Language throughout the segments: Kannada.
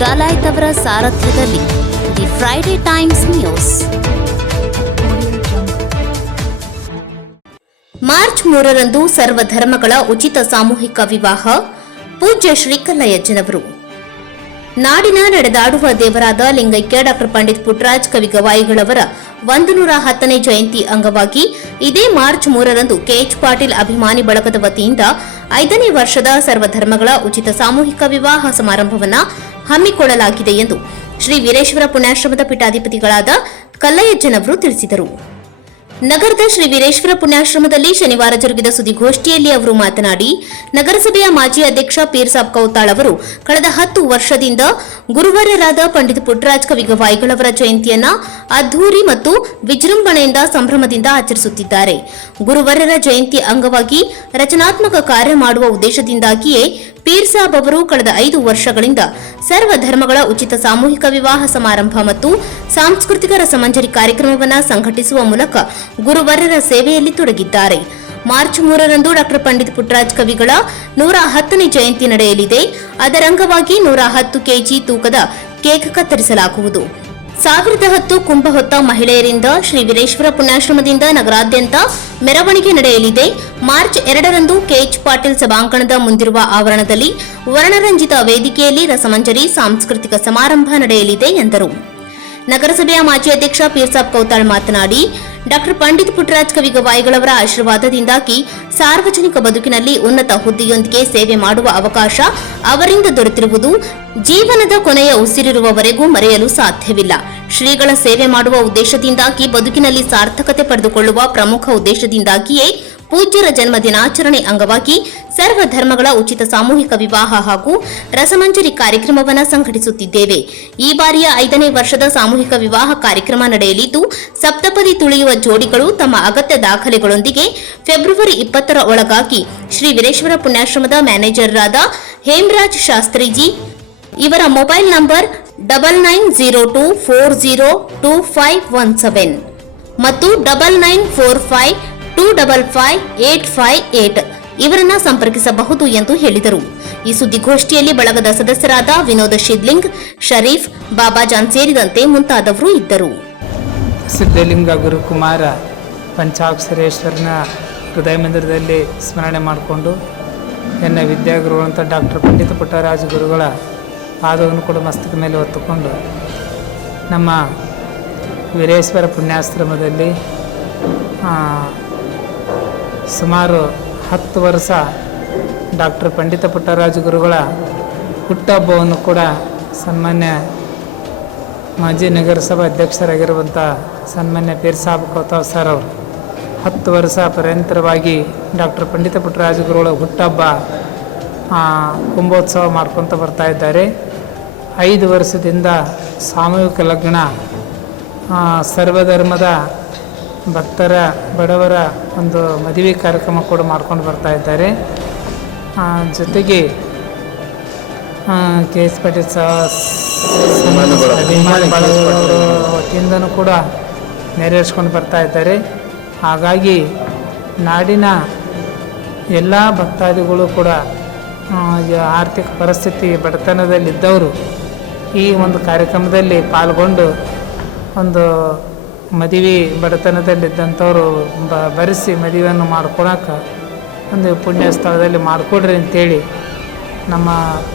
ಡಲಾಯ್ತ್ ಅವರ ಸಾರಥ್ಯದಲ್ಲಿ the Friday Times news. March 3ರಂದು ಸರ್ವಧರ್ಮಗಳ ಉಚಿತ ಸಾಮೂಹಿಕ ವಿವಾಹ. ಪೂಜ್ಯ ಶ್ರೀ ಕಲ್ಲಯ್ಯಜ್ಜನವರು. ನಾಡಿನ ನಡೆದಾಡುವ ದೇವರಾದ ಲಿಂಗೈಕ್ಯ ಡಾ ಪಂಡಿತ್ ಪುಟ್ಟರಾಜ್ ಕವಿಗವಾಯಿಗಳವರ 110ನೇ ಜಯಂತಿ ಅಂಗವಾಗಿ ಇದೇ ಮಾರ್ಚ್ 3ರಂದು ಕೆಎಚ್ ಪಾಟೀಲ್ ಅಭಿಮಾನಿ ಬಳಗದ ವತಿಯಿಂದ 5ನೇ ವರ್ಷದ ಸರ್ವಧರ್ಮಗಳ ಉಚಿತ ಸಾಮೂಹಿಕ ವಿವಾಹ ಸಮಾರಂಭವನ್ನು ಹಮ್ಮಿಕೊಳ್ಳಲಾಗಿದೆ ಎಂದು ಶ್ರೀ ವೀರೇಶ್ವರ ಪುಣ್ಯಾಶ್ರಮದ ಪೀಠಾಧಿಪತಿಗಳಾದ ಕಲ್ಲಯ್ಯಜ್ಜನವರು ತಿಳಿಸಿದರು. ನಗರದ ಶ್ರೀ ವೀರೇಶ್ವರ ಪುಣ್ಯಾಶ್ರಮದಲ್ಲಿ ಶನಿವಾರ ಜರುಗಿದ ಸುದ್ದಿಗೋಷ್ಠಿಯಲ್ಲಿ ಅವರು ಮಾತನಾಡಿ, ನಗರಸಭೆಯ ಮಾಜಿ ಅಧ್ಯಕ್ಷ ಪೀರ್ಸಾಬ್ ಕೌತಾಳ್ ಅವರು ಕಳೆದ 10 ವರ್ಷದಿಂದ ಗುರುವರ್ಯರಾದ ಪಂಡಿತ್ ಪುಟ್ಟರಾಜ್ ಕವಿಗವಾಯಿಗಳವರ ಜಯಂತಿಯನ್ನ ಅದ್ಧೂರಿ ಮತ್ತು ವಿಜೃಂಭಣೆಯಿಂದ ಸಂಭ್ರಮದಿಂದ ಆಚರಿಸುತ್ತಿದ್ದಾರೆ. ಗುರುವರ್ಯರ ಜಯಂತಿ ಅಂಗವಾಗಿ ರಚನಾತ್ಮಕ ಕಾರ್ಯ ಮಾಡುವ ಉದ್ದೇಶದಿಂದಾಗಿಯೇ ಪೀರ್ಸಾಬ್ ಅವರು ಕಳೆದ 5 ವರ್ಷಗಳಿಂದ ಸರ್ವಧರ್ಮಗಳ ಉಚಿತ ಸಾಮೂಹಿಕ ವಿವಾಹ ಸಮಾರಂಭ ಮತ್ತು ಸಾಂಸ್ಕೃತಿಕ ರಸಮಂಜರಿ ಕಾರ್ಯಕ್ರಮವನ್ನು ಸಂಘಟಿಸುವ ಮೂಲಕ ಗುರುವರ್ಯರ ಸೇವೆಯಲ್ಲಿ ತೊಡಗಿದ್ದಾರೆ. ಮಾರ್ಚ್ 3ರಂದು ಡಾ ಪಂಡಿತ್ ಪುಟ್ಟರಾಜ್ ಕವಿಗಳ 110ನೇ ಜಯಂತಿ ನಡೆಯಲಿದೆ. ಅದರ ಅಂಗವಾಗಿ 110 ಕೆಜಿ ತೂಕದ ಕೇಕ್ ಕತ್ತರಿಸಲಾಗುವುದು. 1010 ಕುಂಭ ಹೊತ್ತ ಮಹಿಳೆಯರಿಂದ ಶ್ರೀ ವೀರೇಶ್ವರ ಪುಣ್ಯಾಶ್ರಮದಿಂದ ನಗರಾದ್ಯಂತ ಮೆರವಣಿಗೆ ನಡೆಯಲಿದೆ. ಮಾರ್ಚ್ 2ರಂದು ಕೆಎಚ್ ಪಾಟೀಲ್ ಸಭಾಂಗಣದ ಮುಂದಿರುವ ಆವರಣದಲ್ಲಿ ವರ್ಣರಂಜಿತ ವೇದಿಕೆಯಲ್ಲಿ ರಸಮಂಜರಿ ಸಾಂಸ್ಕೃತಿಕ ಸಮಾರಂಭ ನಡೆಯಲಿದೆ ಎಂದರು. ನಗರಸಭೆಯ ಮಾಜಿ ಅಧ್ಯಕ್ಷ ಪೀರ್ಸಾಬ್ ಕೌತಾಳ್ ಮಾತನಾಡಿ, ಡಾ ಪಂಡಿತ್ ಪುಟ್ಟರಾಜ್ ಕವಿಗವಾಯಿಗಳವರ ಆಶೀರ್ವಾದದಿಂದಾಗಿ ಸಾರ್ವಜನಿಕ ಬದುಕಿನಲ್ಲಿ ಉನ್ನತ ಹುದ್ದೆಯೊಂದಿಗೆ ಸೇವೆ ಮಾಡುವ ಅವಕಾಶ ಅವರಿಂದ ದೊರೆತಿರುವುದು ಜೀವನದ ಕೊನೆಯ ಉಸಿರಿರುವವರೆಗೂ ಮರೆಯಲು ಸಾಧ್ಯವಿಲ್ಲ. ಶ್ರೀಗಳ ಸೇವೆ ಮಾಡುವ ಉದ್ದೇಶದಿಂದಾಗಿ ಬದುಕಿನಲ್ಲಿ ಸಾರ್ಥಕತೆ ಪಡೆದುಕೊಳ್ಳುವ ಪ್ರಮುಖ ಉದ್ದೇಶದಿಂದಾಗಿಯೇ ಪೂಜ್ಯರ ಜನ್ಮ ದಿನಾಚರಣೆ ಅಂಗವಾಗಿ ಸರ್ವಧರ್ಮಗಳ ಉಚಿತ ಸಾಮೂಹಿಕ ವಿವಾಹ ಹಾಗೂ ರಸಮಂಜರಿ ಕಾರ್ಯಕ್ರಮವನ್ನು ಸಂಘಟಿಸುತ್ತಿದ್ದೇವೆ. ಈ ಬಾರಿಯ 5ನೇ ವರ್ಷದ ಸಾಮೂಹಿಕ ವಿವಾಹ ಕಾರ್ಯಕ್ರಮ ನಡೆಯಲಿದ್ದು, ಸಪ್ತಪದಿ ತುಳಿಯುವ ಜೋಡಿಗಳು ತಮ್ಮ ಅಗತ್ಯ ದಾಖಲೆಗಳೊಂದಿಗೆ ಫೆಬ್ರವರಿ 20ರ ಒಳಗಾಗಿ ಶ್ರೀ ವೀರೇಶ್ವರ ಪುಣ್ಯಾಶ್ರಮದ ಮ್ಯಾನೇಜರ್ರಾದ ಹೇಮರಾಜ್ ಶಾಸ್ತ್ರಿಜಿ ಇವರ ಮೊಬೈಲ್ ನಂಬರ್ 9902402517 ಮತ್ತು 9945255858 ಇವರನ್ನ ಸಂಪರ್ಕಿಸಬಹುದು ಎಂದು ಹೇಳಿದರು. ಈ ಸುದ್ದಿಗೋಷ್ಠಿಯಲ್ಲಿ ಬಳಗದ ಸದಸ್ಯರಾದ ವಿನೋದ ಶಿದ್ಲಿಂಗ್, ಶರೀಫ್, ಬಾಬಾಜಾನ್ ಸೇರಿದಂತೆ ಮುಂತಾದವರು ಇದ್ದರು. ಸಿದ್ಧಲಿಂಗ ಗುರುಕುಮಾರ ಪಂಚಾಕ್ಷರೇಶ್ವರನ ಹೃದಯ ಮಂದಿರದಲ್ಲಿ ಸ್ಮರಣೆ ಮಾಡಿಕೊಂಡು ಎನ್ನ ವಿದ್ಯಾಗುರುಗಳಂತ ಡಾಕ್ಟರ್ ಪಂಡಿತ ಪುಟ್ಟರಾಜ ಗುರುಗಳ ಪಾದವನ್ನು ಕೂಡ ಮಸ್ತಕ ಮೇಲೆ ಹೊತ್ತುಕೊಂಡು ನಮ್ಮ ವೀರೇಶ್ವರ ಪುಣ್ಯಾಶ್ರಮದಲ್ಲಿ ಸುಮಾರು 10 ವರ್ಷ ಡಾಕ್ಟರ್ ಪಂಡಿತ ಪುಟ್ಟರಾಜ ಗುರುಗಳ ಹುಟ್ಟುಹಬ್ಬವನ್ನು ಕೂಡ ಸನ್ಮಾನ್ಯ ಮಾಜಿ ನಗರಸಭಾ ಅಧ್ಯಕ್ಷರಾಗಿರುವಂಥ ಸನ್ಮಾನ್ಯ ಪೀರ್ಸಾಬ್ ಕೌತಾಳ್ ಸರ್ ಅವರು 10 ವರ್ಷ ಪರ್ಯಂತರವಾಗಿ ಡಾಕ್ಟರ್ ಪಂಡಿತ ಪುಟ್ಟರಾಜ ಗುರುಗಳ ಹುಟ್ಟುಹಬ್ಬ ಕುಂಭೋತ್ಸವ ಮಾಡ್ಕೊತ ಬರ್ತಾ ಇದ್ದಾರೆ. 5 ವರ್ಷದಿಂದ ಸಾಮೂಹಿಕ ಲಗ್ನ, ಸರ್ವಧರ್ಮದ ಭಕ್ತರ ಬಡವರ ಒಂದು ಮದುವೆ ಕಾರ್ಯಕ್ರಮ ಕೂಡ ಮಾಡ್ಕೊಂಡು ಬರ್ತಾ ಇದ್ದಾರೆ. ಜೊತೆಗೆ ಕೆ ಎಸ್ ಪಾಟೀಲ್ ಅಭಿಮಾನಿ ಬಳಗದವರ ವತಿಯಿಂದನೂ ಕೂಡ ನೆರವೇರಿಸ್ಕೊಂಡು ಬರ್ತಾ ಇದ್ದಾರೆ. ಹಾಗಾಗಿ ನಾಡಿನ ಎಲ್ಲ ಭಕ್ತಾದಿಗಳು ಕೂಡ ಆರ್ಥಿಕ ಪರಿಸ್ಥಿತಿ ಬಡತನದಲ್ಲಿದ್ದವರು ಈ ಒಂದು ಕಾರ್ಯಕ್ರಮದಲ್ಲಿ ಪಾಲ್ಗೊಂಡು ಒಂದು ಮದುವೆ ಬಡತನದಲ್ಲಿದ್ದಂಥವ್ರು ಬರೆಸಿ ಮದುವೆಯನ್ನು ಮಾಡ್ಕೊಳಕ್ಕೆ ಒಂದು ಪುಣ್ಯ ಸ್ಥಳದಲ್ಲಿ ಮಾಡಿಕೊಡ್ರಿ ಅಂತೇಳಿ ನಮ್ಮ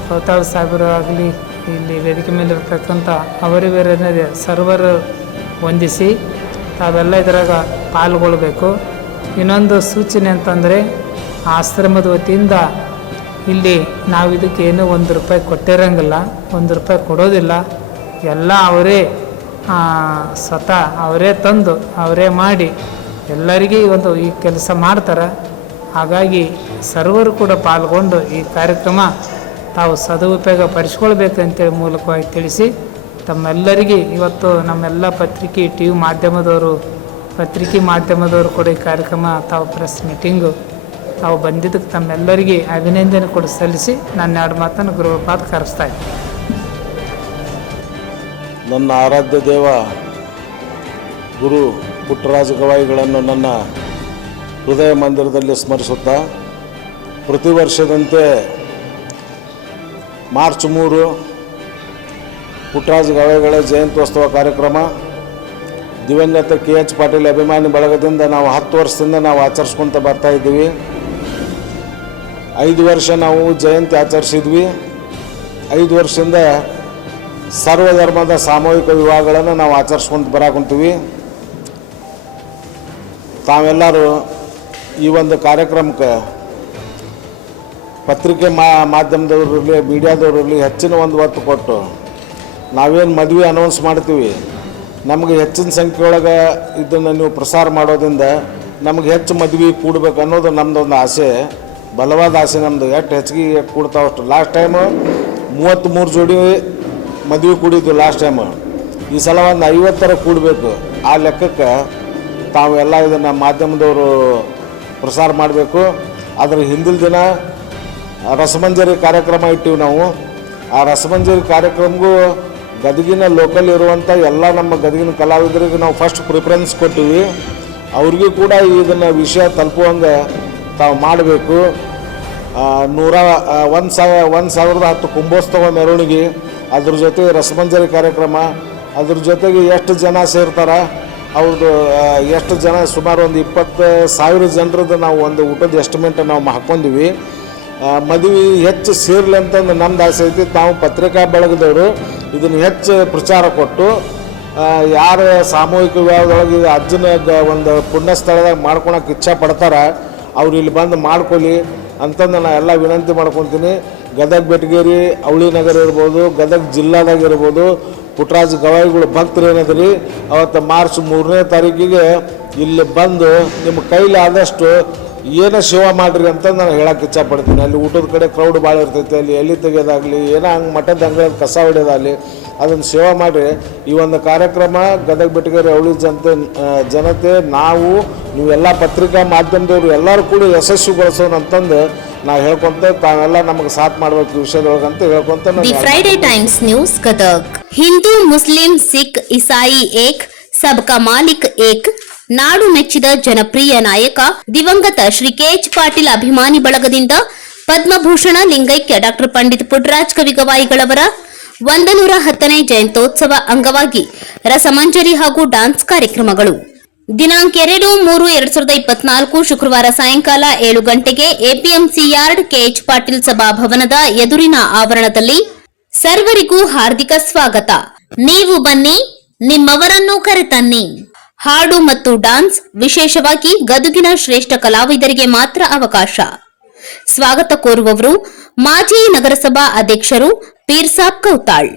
ಕೌತಾಳ್ ಸಾಹೇಬರು ಆಗಲಿ ಇಲ್ಲಿ ವೇದಿಕೆ ಮೇಲೆ ಇರ್ತಕ್ಕಂಥ ಅವರಿವರನ್ನೇ ಸರ್ವರು ವಂದಿಸಿ ತಾವೆಲ್ಲ ಇದರಾಗ ಪಾಲ್ಗೊಳ್ಬೇಕು. ಇನ್ನೊಂದು ಸೂಚನೆ ಅಂತಂದರೆ ಆಶ್ರಮದ ವತಿಯಿಂದ ಇಲ್ಲಿ ನಾವು ಇದಕ್ಕೆ ಏನೂ 1 ರೂಪಾಯಿ ಕೊಟ್ಟಿರಂಗಿಲ್ಲ, 1 ರೂಪಾಯಿ ಕೊಡೋದಿಲ್ಲ. ಎಲ್ಲ ಅವರೇ ಸ್ವತಃ ಅವರೇ ತಂದು ಅವರೇ ಮಾಡಿ ಎಲ್ಲರಿಗೂ ಈ ಕೆಲಸ ಮಾಡ್ತಾರೆ. ಹಾಗಾಗಿ ಸರ್ವರು ಕೂಡ ಪಾಲ್ಗೊಂಡು ಈ ಕಾರ್ಯಕ್ರಮ ತಾವು ಸದುಪಯೋಗ ಪಡಿಸ್ಕೊಳ್ಬೇಕಂತೇಳಿ ಮೂಲಕವಾಗಿ ತಿಳಿಸಿ ತಮ್ಮೆಲ್ಲರಿಗೆ ಇವತ್ತು ನಮ್ಮೆಲ್ಲ ಪತ್ರಿಕೆ ಮಾಧ್ಯಮದವರು ಕೂಡ ಈ ಕಾರ್ಯಕ್ರಮ ತಾವು ಪ್ರೆಸ್ ಮೀಟಿಂಗು ತಾವು ಬಂದಿದ್ದಕ್ಕೆ ತಮ್ಮೆಲ್ಲರಿಗೆ ಅಭಿನಂದನೆ ಕೂಡ ಸಲ್ಲಿಸಿ ನನ್ನ 2 ಮಾತನ್ನು ಗುರುಪಾದ ಕರೆಸ್ತಾ ಇದ್ದೀನಿ. ನನ್ನ ಆರಾಧ್ಯ ದೇವ ಗುರು ಪುಟ್ಟರಾಜ ಗವಾಯಿಗಳನ್ನು ನನ್ನ ಹೃದಯ ಮಂದಿರದಲ್ಲಿ ಸ್ಮರಿಸುತ್ತಾ ಪ್ರತಿ ವರ್ಷದಂತೆ ಮಾರ್ಚ್ 3 ಪುಟ್ಟರಾಜ ಗವಾಯಿಗಳ ಜಯಂತ್ಯೋತ್ಸವ ಕಾರ್ಯಕ್ರಮ ದಿವಂಗತ KH ಪಾಟೀಲ್ ಅಭಿಮಾನಿ ಬಳಗದಿಂದ ನಾವು 10 ವರ್ಷದಿಂದ ನಾವು ಆಚರಿಸ್ಕೊತ ಬರ್ತಾ ಇದ್ದೀವಿ. 5 ವರ್ಷ ನಾವು ಜಯಂತಿ ಆಚರಿಸಿದ್ವಿ. 5 ವರ್ಷದಿಂದ ಸರ್ವಧರ್ಮದ ಸಾಮೂಹಿಕ ವಿವಾಹಗಳನ್ನು ನಾವು ಆಚರಿಸ್ಕೊಂತ ಬರಾಕುಂತೀವಿ. ತಾವೆಲ್ಲರೂ ಈ ಒಂದು ಕಾರ್ಯಕ್ರಮಕ್ಕೆ ಪತ್ರಿಕೆ ಮಾಧ್ಯಮದವರಿರಲಿ, ಮೀಡಿಯಾದವರಿರಲಿ ಹೆಚ್ಚಿನ ಒಂದು ಒತ್ತು ಕೊಟ್ಟು ನಾವೇನು ಮದುವೆ ಅನೌನ್ಸ್ ಮಾಡ್ತೀವಿ, ನಮಗೆ ಹೆಚ್ಚಿನ ಸಂಖ್ಯೆಯೊಳಗೆ ಇದನ್ನು ನೀವು ಪ್ರಸಾರ ಮಾಡೋದ್ರಿಂದ ನಮಗೆ ಹೆಚ್ಚು ಮದುವೆ ಕೂಡಬೇಕು ಅನ್ನೋದು ನಮ್ಮದೊಂದು ಆಸೆ, ಬಲವಾದ ಆಸೆ ನಮ್ಮದು. ಹೆಚ್ಚಿಗೆ ಕೂಡ್ತಾವೆ ಅಷ್ಟು. ಲಾಸ್ಟ್ ಟೈಮು 33 ಜೋಡಿ ಮದುವೆ ಕೂಡಿದ್ದು ಲಾಸ್ಟ್ ಟೈಮು. ಈ ಸಲ ಒಂದು 50 ಕೂಡಬೇಕು. ಆ ಲೆಕ್ಕಕ್ಕೆ ತಾವೆಲ್ಲ ಇದನ್ನು ಮಾಧ್ಯಮದವರು ಪ್ರಸಾರ ಮಾಡಬೇಕು. ಅದರ ಹಿಂದಿನ ದಿನ ರಸಮಂಜರಿ ಕಾರ್ಯಕ್ರಮ ಇಟ್ಟಿವಿ ನಾವು. ಆ ರಸಮಂಜರಿ ಕಾರ್ಯಕ್ರಮಗೂ ಗದಗಿನ ಲೋಕಲ್ ಇರುವಂಥ ಎಲ್ಲ ನಮ್ಮ ಗದಗಿನ ಕಲಾವಿದರಿಗೆ ನಾವು ಫಸ್ಟ್ ಪ್ರಿಫರೆನ್ಸ್ ಕೊಟ್ಟಿವಿ. ಅವ್ರಿಗೂ ಕೂಡ ಇದನ್ನು ವಿಷಯ ತಲುಪುವಂಗೆ ತಾವು ಮಾಡಬೇಕು. 1,010 ಕುಂಭೋತ್ಸವ ಮೆರವಣಿಗೆ, ಅದ್ರ ಜೊತೆ ರಸಮಂಜರಿ ಕಾರ್ಯಕ್ರಮ, ಅದ್ರ ಜೊತೆಗೆ ಎಷ್ಟು ಜನ ಸೇರ್ತಾರೆ ಅವ್ರದ್ದು ಎಷ್ಟು ಜನ, ಸುಮಾರು ಒಂದು 20,000 ಜನರದ್ದು ನಾವು ಒಂದು ಊಟದ ಎಸ್ಟಿಮೇಟ್ ನಾವು ಹಾಕ್ಕೊಂಡಿವಿ. ಮದುವೆ ಹೆಚ್ಚು ಸೇರಲಿ ಅಂತಂದು ನಮ್ದು ಆಸೆ ಐತಿ. ತಾವು ಪತ್ರಿಕಾ ಬಳಗದವರು ಇದನ್ನು ಹೆಚ್ಚು ಪ್ರಚಾರ ಕೊಟ್ಟು ಯಾರು ಸಾಮೂಹಿಕ ವಿವಾಹದೊಳಗೆ ಅಜ್ಜನ ಒಂದು ಪುಣ್ಯ ಸ್ಥಳದಾಗ ಮಾಡ್ಕೊಳಕ್ಕೆ ಇಚ್ಛೆ ಪಡ್ತಾರೆ ಅವ್ರು ಇಲ್ಲಿ ಬಂದು ಮಾಡ್ಕೊಳ್ಳಿ ಅಂತಂದು ನಾನು ಎಲ್ಲ ವಿನಂತಿ ಮಾಡ್ಕೊತೀನಿ. ಗದಗ ಬೆಟಗೇರಿ ಅವಳಿ ನಗರ ಇರ್ಬೋದು, ಗದಗ ಜಿಲ್ಲಾದಾಗ ಇರ್ಬೋದು, ಪುಟ್ಟರಾಜ ಗವಾಯಿಗಳು ಭಕ್ತರು ಏನದ್ರಿ ಅವತ್ತು ಮಾರ್ಚ್ 3ನೇ ತಾರೀಕಿಗೆ ಇಲ್ಲಿ ಬಂದು ನಿಮ್ಮ ಕೈಲಿ ಆದಷ್ಟು ಏನೋ ಸೇವಾ ಮಾಡಿರಿ ಅಂತ ನಾನು ಹೇಳಕ್ಕೆ ಇಚ್ಛಪಡ್ತೀನಿ. ಅಲ್ಲಿ ಊಟದ ಕಡೆ ಕ್ರೌಡ್ ಭಾಳ ಇರ್ತೈತೆ, ಅಲ್ಲಿ ಎಲ್ಲಿ ತೆಗೆಯೋದಾಗಲಿ, ಏನೋ ಹಂಗೆ ಮಠದ ಅಂಗಳದ ಕಸ ಹೊಡೆಯೋದಾಗಲಿ ಅದನ್ನು ಸೇವಾ ಮಾಡಿರಿ. ಈ ಒಂದು ಕಾರ್ಯಕ್ರಮ ಗದಗ ಬೆಟಗೇರಿ ಅವಳಿ ಜನತೆ ನಾವು ನೀವೆಲ್ಲ ಪತ್ರಿಕಾ ಮಾಧ್ಯಮದವರು ಎಲ್ಲರೂ ಕೂಡ ಯಶಸ್ವಿಗೊಳಿಸೋಣ ಅಂತಂದು ನಾವು ಹೇಳ್ಕೊಂತ ತಾವೆಲ್ಲ ನಮಗೆ ಸಾಥ್ ಮಾಡಬೇಕು ವಿಷಯದೊಳಗೆ ಅಂತ ಹೇಳ್ಕೊಂತ the Friday Times news Gadag. ಹಿಂದೂ, ಮುಸ್ಲಿಂ, ಸಿಖ್, ಇಸಾಯಿ ಏಕ್, ಸಬ್ಕಾ ಮಾಲಿಕ್ ಏಕ್. ನಾಡು ಮೆಚ್ಚಿದ ಜನಪ್ರಿಯ ನಾಯಕ ದಿವಂಗತ ಶ್ರೀ KH ಪಾಟೀಲ್ ಅಭಿಮಾನಿ ಬಳಗದಿಂದ ಪದ್ಮಭೂಷಣ ಲಿಂಗೈಕ್ಯ ಡಾಕ್ಟರ್ ಪಂಡಿತ್ ಪುಟ್ಟರಾಜ್ ಕವಿಗವಾಯಿಗಳವರ 110ನೇ ಜಯಂತ್ಯೋತ್ಸವ ಅಂಗವಾಗಿ ರಸಮಂಜರಿ ಹಾಗೂ ಡಾನ್ಸ್ ಕಾರ್ಯಕ್ರಮಗಳು ದಿನಾಂಕ 2-3-2024 ಶುಕ್ರವಾರ ಸಾಯಂಕಾಲ 7 ಗಂಟೆಗೆ APMC ಯಾರ್ಡ್ KH ಪಾಟೀಲ್ ಸಭಾಭವನದ ಎದುರಿನ ಆವರಣದಲ್ಲಿ. ಸರ್ವರಿಗೂ ಹಾರ್ದಿಕ ಸ್ವಾಗತ. ನೀವು ಬನ್ನಿ, ನಿಮ್ಮವರನ್ನು ಕರೆತನ್ನಿ. ಹಾಡು ಮತ್ತು ಡಾನ್ಸ್, ವಿಶೇಷವಾಗಿ ಗದುಗಿನ ಶ್ರೇಷ್ಠ ಕಲಾವಿದರಿಗೆ ಮಾತ್ರ ಅವಕಾಶ. ಸ್ವಾಗತ ಕೋರುವವರು ಮಾಜಿ ನಗರಸಭಾ ಅಧ್ಯಕ್ಷರು ಪೀರ್ಸಾಬ್ ಕೌತಾಳ್.